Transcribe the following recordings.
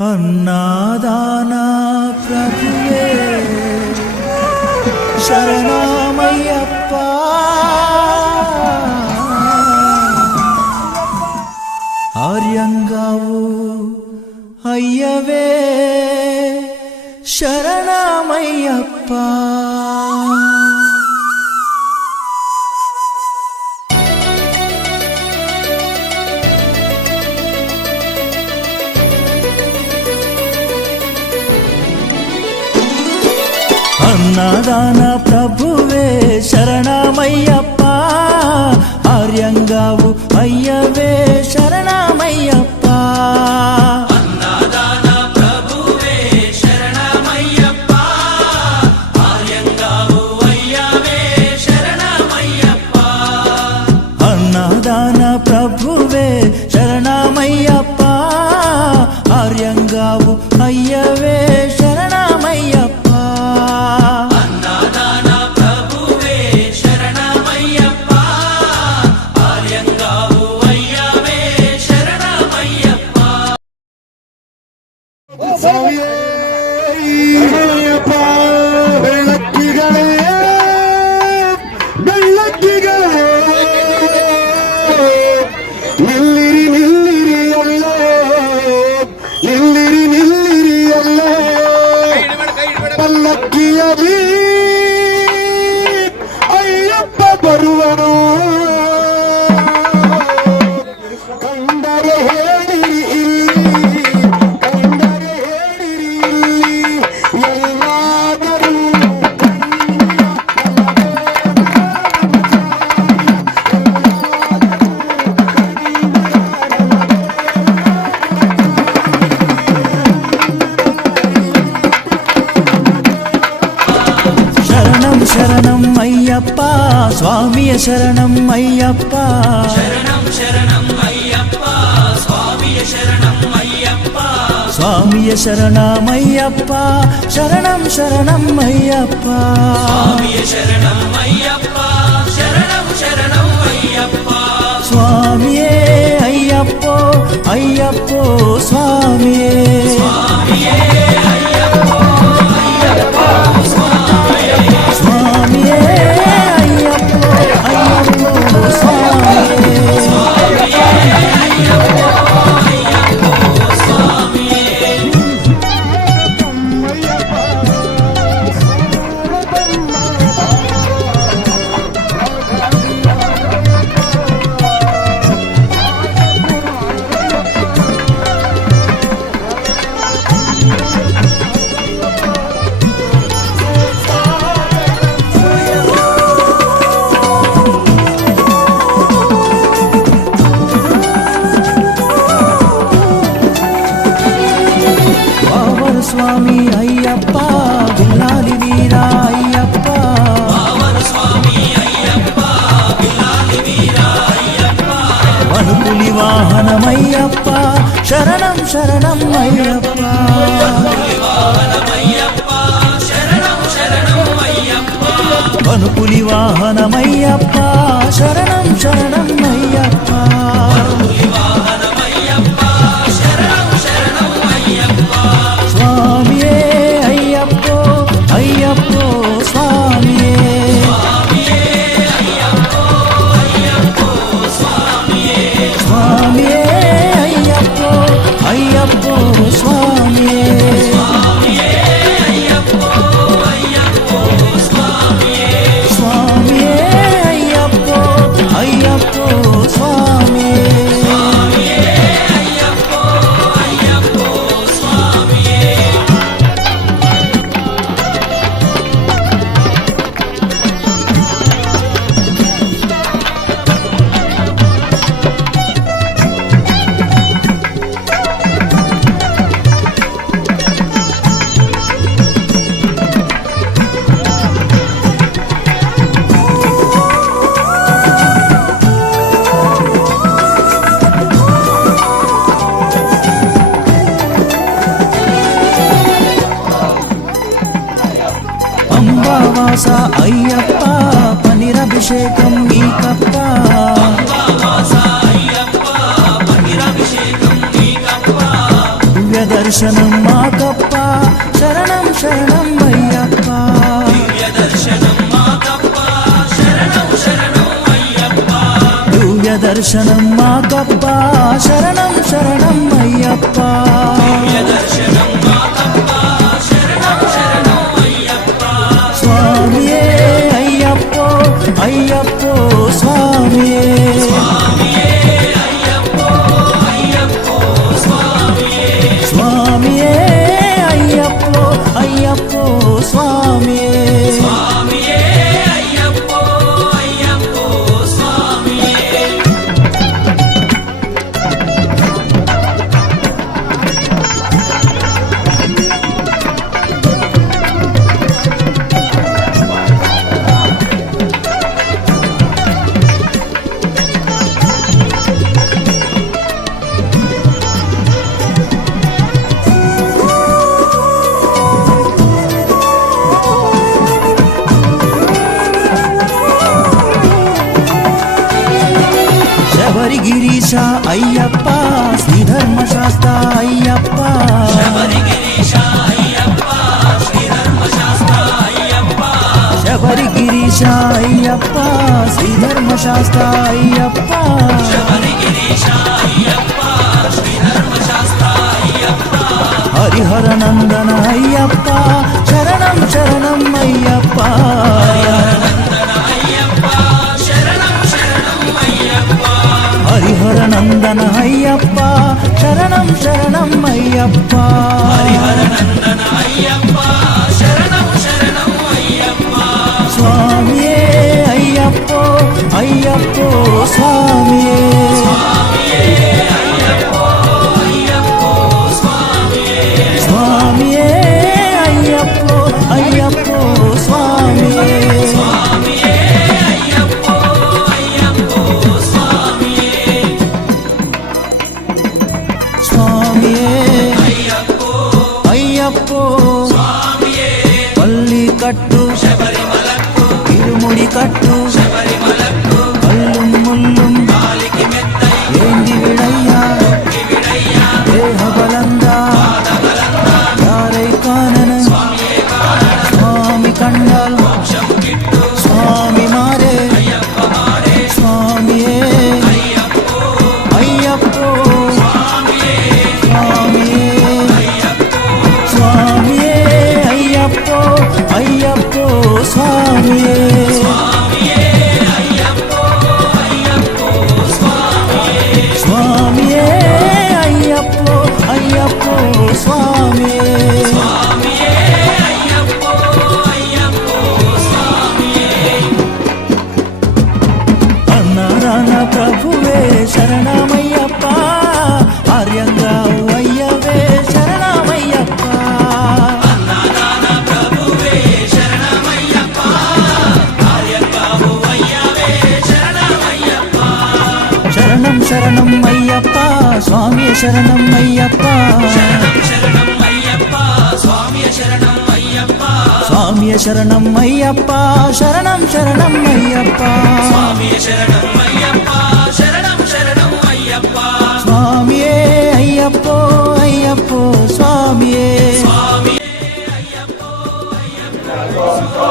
అన్నాదానా ప్రభువే శరణమయ్యప్ప ఆర్యంగావు అయ్యవే శరణమయ్యప్ప అన్నదాన ప్రభువే శరణమయ్యప్ప ఆర్యంగావు అయ్యవే శరణమయ్యప్ప అన్నదాన ప్రభువే శరణమయ్యప్ప ఆర్యంగావు అయ్యవే శరణమయ్యప్ప అన్నదాన ప్రభువే శరణమయ్యప్ప ఆర్యంగావు అయ్యవే శరణమయ్యప్ప అయ్యప్ప బరువను కండరే ಹೇಳಿರಿ ಎಲ್ಲಾದರೂ శరణం శరణం అయ్యప్ప స్వామియ శరణం అయ్యప్ప శరణం శరణం అయ్యప్ప స్వామియ శరణం అయ్యప్ప స్వామియ శరణమయ్యప్ప శరణం శరణం అయ్యప్ప స్వామియ శరణం అయ్యప్ప శరణం శరణం అయ్యప్ప స్వామియే అయ్యప్పో అయ్యప్పో స్వామియే స్వామియే అయ్యప్ప అయ్యప్ప స్వామియే అయ్యప్పో అయ్యప్పో స్వామియే స్వామి అయ్యప్ప విల్లాలి వీరా అయ్యప్ప స్వామి అయ్యప్ప విలాలి వీర అయ్యప్ప వనుపులి వాహనమయ్యప్ప శరణం శరణం అయ్యప్ప వాహనమయ్యప్ప శరణం శరణం అయ్యప్ప వనుపులి వాహనమయ్యప్ప శరణం శరణం అయ్యప్ప వాహనమయ్యప్ప శరణం శరణం అయ్యప్ప స్వామియే అయ్యప్పో అయ్యప్పో స్వామియే స్వామియే అయ్యప్పో అయ్యప్పో స్వామియే స్వామియే అయ్యప్పో అయ్యప్పో స్వామియే అంబావాస అయ్యప్ప పనిరభిషేకం నీకప్ప అంబావాస అయ్యప్ప పనిరభిషేకం నీకప్ప దివ్యదర్శనం దర్శనం మాకప్ప శరణం శరణం అయ్యప్ప దివ్య దర్శనం మాకప్ప శరణం శరణం అయ్యప్ప దివ్య దర్శనం మాకప్ప శరణం శరణం అయ్యప్ప దివ్య దర్శనం మాకప్ప శరణం శరణం అయ్యప్ప స్వామియే అయ్యప్పో అయ్యప్పో స్వామియే స్వామియే అయ్యప్పో అయ్యప్పో స్వామియే స్వామియే అయ్యప్పో అయ్యప్పో స్వామియే స్వామియే అయ్యప్పో అయ్యప్పో స్వామియే శబరిగిరీశ అయ్యప్ప శ్రీధర్మశాస్త్ర అయ్యప్ప శబరిగిరీశ అయ్యప్ప శ్రీధర్మశాస్త్ర అయ్యప్ప శబరిగిరీశ అయ్యప్ప శ్రీధర్మశాస్త్ర అయ్యప్ప శబరిగిరీశ అయ్యప్ప శ్రీధర్మశాస్త్ర అయ్యప్ప హరిహర నందన అయ్యప్ప శరణం శరణం అయ్యప్ప నందన అయ్యప్ప శరణం శరణం అయ్యప్ప హరిహర నందన అయ్యప్ప శరణం శరణం అయ్యప్ప హరిహర నందన అయ్యప్ప శరణం శరణం అయ్యప్ప స్వామియే అయ్యప్పో అయ్యప్పో స్వామియే స్వామియే అయ్యప్పో అయ్యప్పో స్వామియే స్వామియే అయ్యప్పో అయ్యప్పో స్వామియే స్వామియే అయ్యప్పో అయ్యప్పో స్వామియే స్వామియే అయ్యప్పో అయ్యప్పో స్వామియే పల్లి కట్టు శబరిమలకు ఇరుముడి కట్టు శబరిమలకు కల్లుం ముల్లుం కాలికి మెత్తై ఏంది విడయ్యా విడయ్యా దేహ బలందా యారై కానన స్వామియే కారణ స్వామి కండాల్ మోక్షం కిట్టు స్వామి మారే అయ్యప్ప మారే స్వామియే అయ్యప్పో అయ్యప్పో స్వామియే స్వామియే అయ్యప్పో స్వామియే అయ్యప్పో అయ్యప్పో స్వామియే స్వామియే అయ్యప్పో అయ్యప్పో స్వామియే స్వామియే అయ్యప్పో అయ్యప్పో స్వామియే స్వామియే అయ్యప్పో అయ్యప్పో స్వామియే అన్నారాన ప్రభువే శరణమయ్యప్ప ఆర్యంగా అయ్యవే శరణమయ్యప్ప నారాయణ ప్రభువే శరణమయ్యప్ప కార్యకావు అయ్యవే శరణమయ్యప్ప శరణం శరణం అయ్యప్ప స్వామి శరణం అయ్యప్ప శరణం శరణం అయ్యప్ప స్వామి శరణం అయ్యప్ప స్వామి శరణం అయ్యప్ప శరణం శరణం అయ్యప్ప స్వామి శరణం అయ్యప్ప శరణం శరణం అయ్యప్ప స్వామియే అయ్యప్పో అయ్యప్పో స్వామియే స్వామి అయ్యప్పో అయ్యప్ప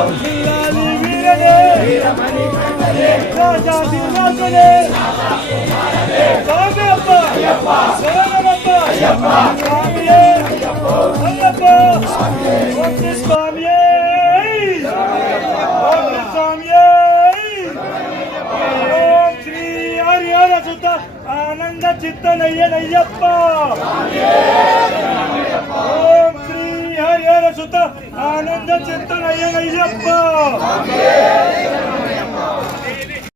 ఆనంద చిత్తనయ్యనయ్యప్ప ఓం శ్రీ హరిహర సుత ఆనంద చిత్తనయ్యనయ్యప్ప